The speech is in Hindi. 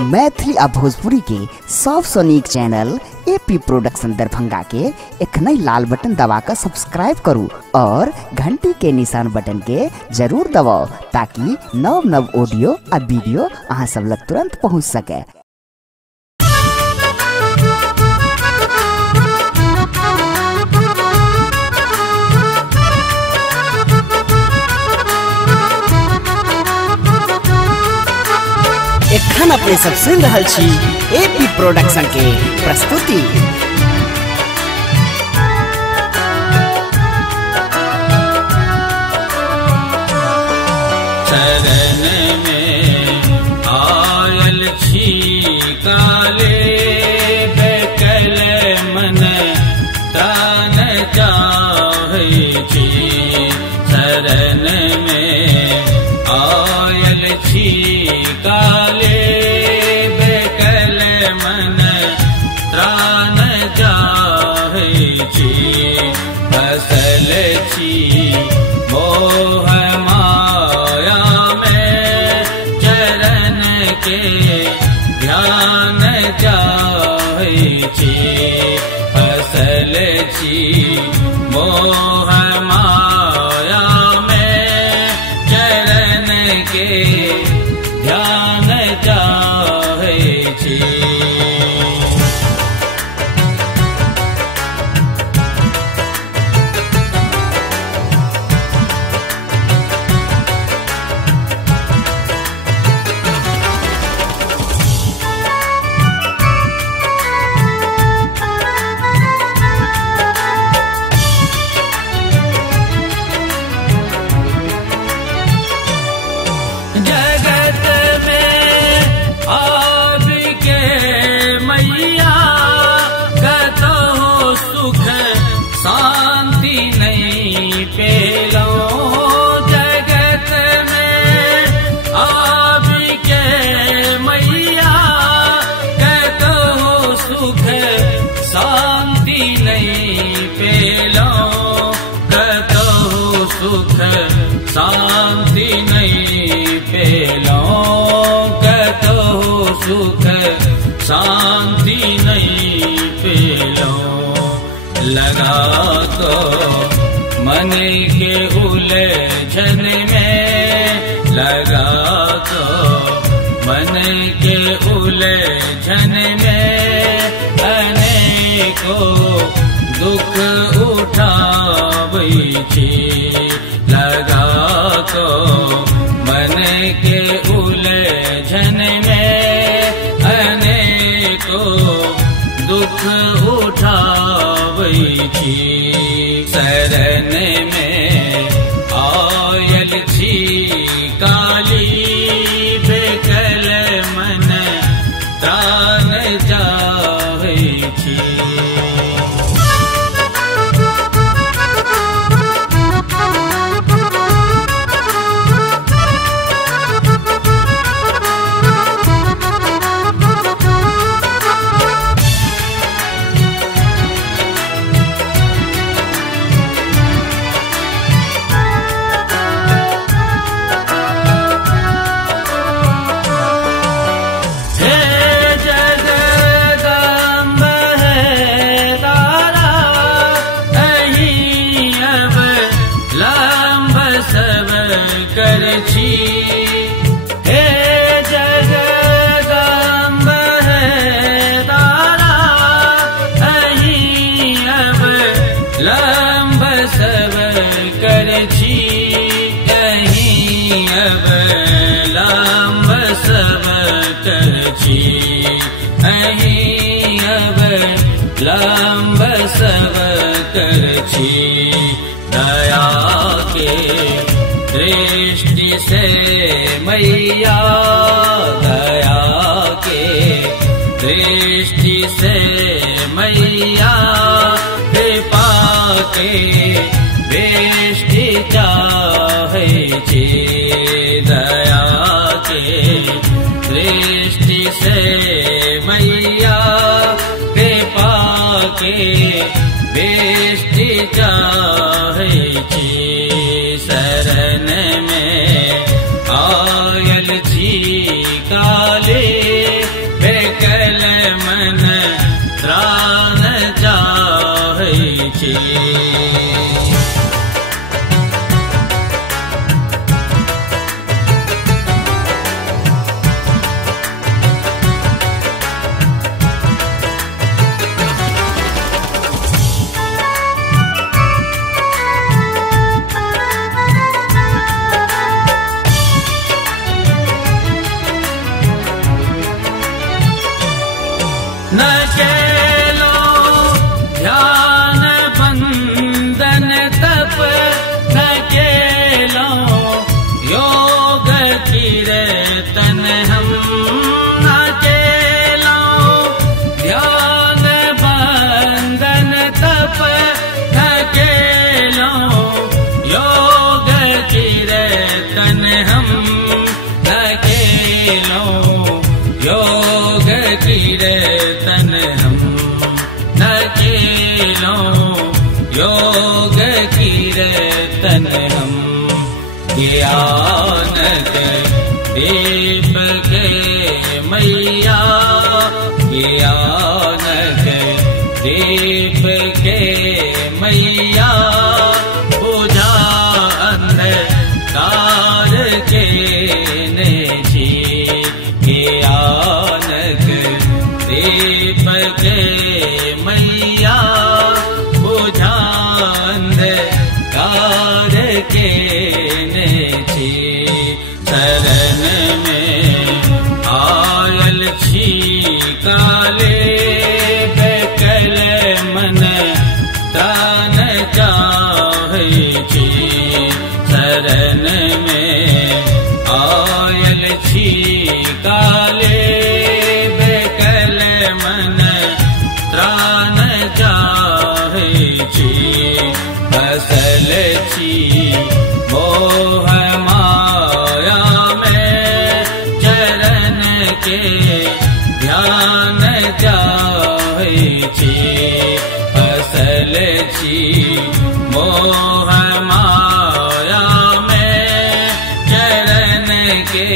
मैथिली आ भोजपुरी के सबसे नीक चैनल एपी प्रोडक्शन दरभंगा के एखनई लाल बटन दबाकर सब्सक्राइब करू और घंटी के निशान बटन के जरूर दबाओ ताकि नव नव ऑडियो आ वीडियो अहाँ सब लग तुरंत पहुंच सके। एखन अपने सब सुन रहल छी एपी प्रोडक्शन के प्रस्तुति। चरण में आयल छी काले बेकल मन तान चाहे छी। चरण में आयल छी काले बेकल मन त्राण चाहे छी। फसल छी मोह माया में चरण के ध्यान चाहे छी। फसल छी मोह माया में चरण के ध्यान चाहे छी। शांति नहीं पेलो कतो सुख शांति नहीं पेलो। लगा तो मन के उलझन में लगा तो मन के उलझन में अनेकों दुख उठावै छी। लगा तो मन के उलझन में अनेकों दुख उठावै छी। शरण में आयल छी काली बेकल मन त्राण चाहे छी। लंब सब कर छी कहीं अब लंब सब कर छी। कहीं अब लंब सब कर छी। दया के दृष्टि से मैया दया के दृष्टि से मैया के बेष्टि चाहे छी। दया के दृष्टि से मैया कृपा के बेष्टि चाहे छी। शरण में आयल छी काले योग कीर्तन हम न केलों योग कीर्तन हम ज्ञानक दीप के मैया ज्ञानक दीप के मैया बुझा अंधकार के नेछी ज्ञानक दीप के मैया बुझा अंधकार के नेछी शरण में आयल छी काले बेकल मन तान चाहे छी शरण में आयल छी काले बेकल मन त्राण चाहे छी फसल छी मोह माया में चरण के ध्यान चाहे छी फसल छी मोह माया में चरण के